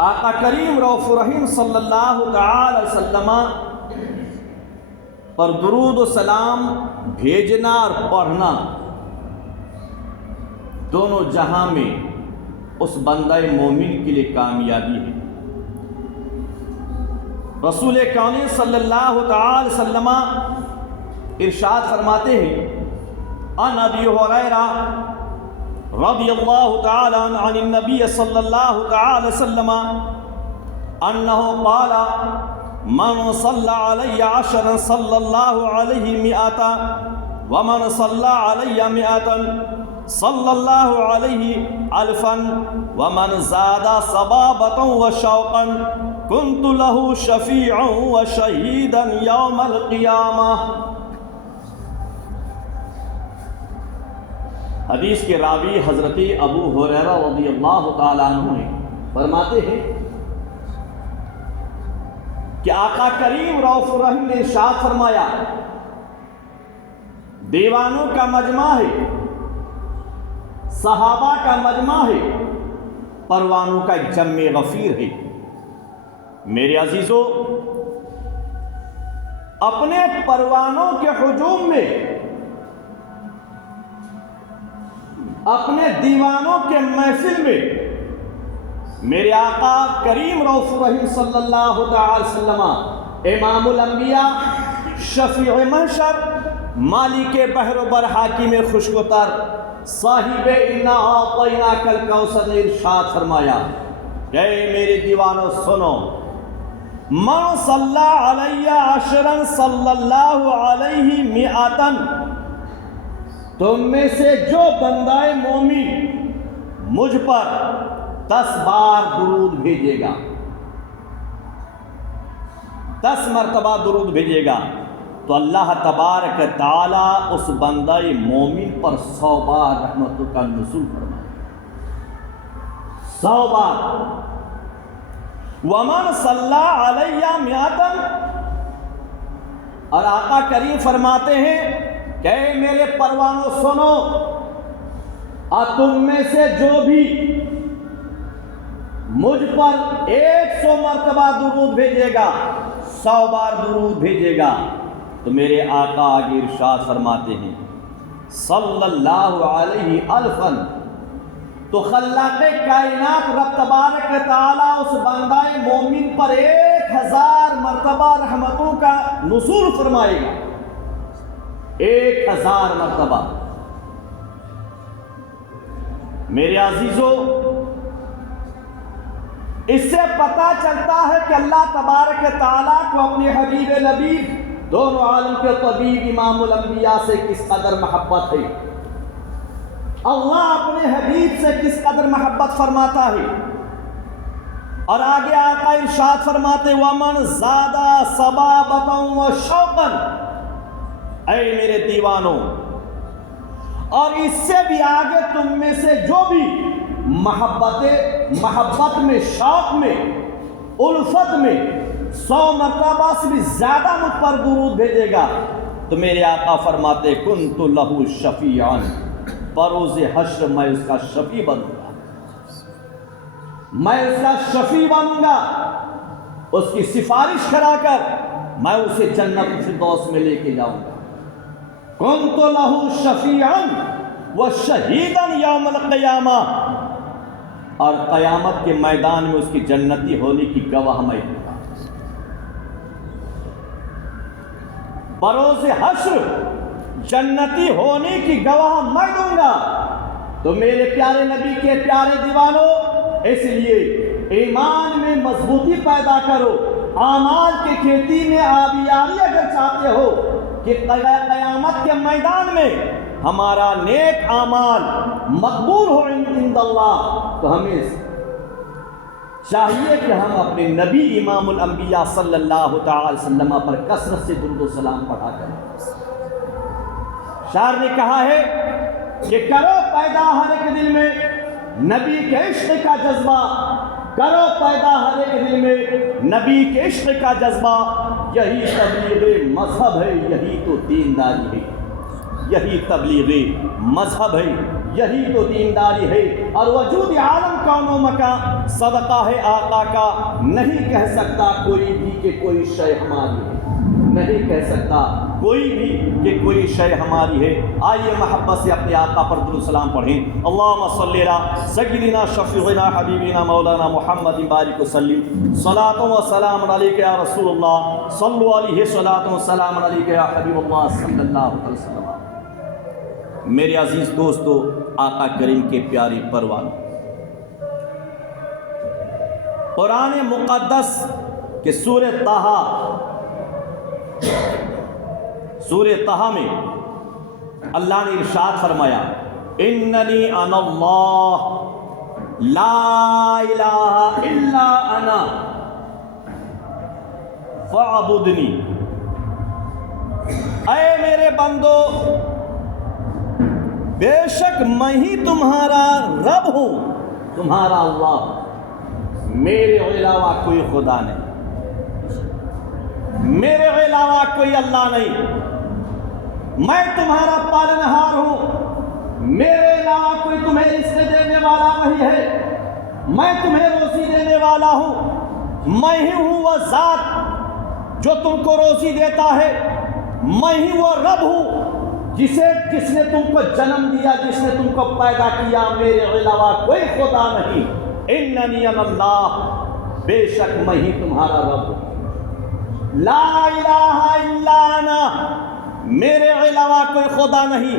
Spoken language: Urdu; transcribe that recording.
آقا کریم رؤوف الرحیم صلی اللہ تعالی علیہ وسلم پر درود و سلام بھیجنا اور پڑھنا دونوں جہاں میں اس بندہ مومن کے لیے کامیابی ہے۔ رسول کون صلی اللہ تعالی وسلم ارشاد فرماتے ہیں عن ابی ہریرہ رضی اللہ تعالی عن النبی صلی اللہ تعالی وسلم انہ قال من صلی علی عشرا صلی اللہ علیہ مئتا ومن صلی علی مئتا صلی اللہ علیہ الفا ومن زاد صبابتا وشوقا کنت له شفیعا وشہیدا یوم القیامہ۔ حدیث کے راوی حضرت ابو ہریرہ رضی اللہ تعالیٰ عنہ فرماتے ہیں کہ آقا کریم رؤوف الرحیم نے ارشاد فرمایا دیوانوں کا مجمع ہے، صحابہ کا مجمع ہے، پروانوں کا ایک جمع غفیر ہے۔ میرے عزیزو، اپنے پروانوں کے ہجوم میں، اپنے دیوانوں کے محفل میں میرے آقا کریم رؤوف الرحیم صلی اللہ تعالی وسلم امام الانبیاء، شفیع محشر، مالک بحر و بر، حاکم خشک و تر، صاحب انا اعطیناک الکوثر نے ارشاد فرمایا کہ اے میرے دیوانوں سنو، من صلی علی عشرا صلی اللہ علیہ مئتا، تم میں سے جو بندہ مومن مجھ پر 10 بار درود بھیجے گا، 10 مرتبہ درود بھیجے گا، تو اللہ تبارک تعالی اس بندہ مومن پر 100 بار رحمتوں کا نزول فرمائے، 100 بار۔ ومن صلی علی مئتا، اور آقا کریم فرماتے ہیں کہ اے میرے پروانوں سنو، اور تم میں سے جو بھی مجھ پر 100 مرتبہ درود بھیجے گا، 100 بار درود بھیجے گا، تو میرے آقا آگے ارشاد فرماتے ہیں صلی اللہ علیہ الفا، تو خلاق کائنات رب تبارک تعالیٰ اس بندہ مومن پر 1000 مرتبہ رحمتوں کا نزول فرمائے گا، 1000 مرتبہ۔ میرے عزیزو، اس سے پتہ چلتا ہے کہ اللہ تبارک تعالیٰ کو اپنے حبیب لبیب، دونوں عالم کے طبیب امام الانبیاء سے کس قدر محبت ہے، اللہ اپنے حبیب سے کس قدر محبت فرماتا ہے۔ اور آگے آقا ارشاد فرماتے وَمَنْ زَادَ صَبَابَةً وَشَوْقًا، اے میرے دیوانوں، اور اس سے بھی آگے تم میں سے جو بھی محبت میں، شوق میں، الفت میں 100 مرتبہ سے بھی زیادہ مجھ پر درود بھیجے گا، تو میرے آقا فرماتے کنت لہ شفیعا، بروز حشر میں اس کا شفیع بنوں گا، میں اس کا شفیع بنوں گا، اس کی سفارش کرا کر میں اسے جنت الفردوس میں لے کے جاؤں گا۔ کنت لہ شفیعا وشہیدا یوم القیامہ، اور قیامت کے میدان میں اس کی جنتی ہونے کی گواہ میں ہوں گا۔ بروز حشر جنتی ہونے کی گواہ میں دوں گا۔ تو میرے پیارے نبی کے پیارے دیوانوں، اس لیے ایمان میں مضبوطی پیدا کرو، اعمال کی کھیتی میں آبیاری اگر چاہتے ہو کہ قیامت کے میدان میں ہمارا نیک اعمال مقبول ہو عند اللہ، تو ہمیں چاہیے کہ ہم اپنے نبی امام الانبیاء صلی اللہ تعالی وسلم پر کثرت سے درود و سلام پڑھا کریں۔ شاعر نے کہا ہے کہ کرو پیدا ہر ایک دل میں نبی کے عشق کا جذبہ، کرو پیدا ہر ایک دل میں نبی کے عشق کا جذبہ، یہی تبلیغ مذہب ہے، یہی تو دینداری ہے، یہی تبلیغ مذہب ہے، یہی تو دینداری ہے۔ اور وجود عالم کون و مکان صدقہ ہے آقا کا، نہیں کہہ سکتا کوئی بھی کہ کوئی شے ہماری ہے، نہیں کہہ سکتا کوئی بھی کہ کوئی شے ہماری ہے۔ آئیے محبت سے اپنے آقا پر درود و سلام پڑھیں۔ اللہم صلی علی سیدنا شفیعنا حبیبنا مولانا محمد بارک وسلم، صلاۃ و سلام علیک یا رسول اللہ، صلو علیہ صلاۃ و سلام علیک یا حبیب اللہ صلی اللہ علیہ وسلم۔ میرے عزیز دوستو، آقا کریم کے پیارے پروانوں، قرآن مقدس کے سورہ طٰہٰ میں اللہ نے ارشاد فرمایا، اننی انا اللہ لا الہ الا انا فاعبدنی۔ اے میرے بندو، بے شک میں ہی تمہارا رب ہوں، تمہارا اللہ، میرے علاوہ کوئی خدا نہیں، میرے علاوہ کوئی اللہ نہیں، میں تمہارا پالنہار ہوں، میرے علاوہ کوئی تمہیں رزق دینے والا نہیں ہے، میں تمہیں روزی دینے والا ہوں، میں ہی ہوں وہ ذات جو تم کو روزی دیتا ہے، میں ہی وہ رب ہوں جس نے تم کو جنم دیا، جس نے تم کو پیدا کیا، میرے علاوہ کوئی خدا نہیں۔ اننی انا اللہ، بے شک میں ہی تمہارا رب ہوں، لا الہ الا انا، میرے علاوہ کوئی خدا نہیں،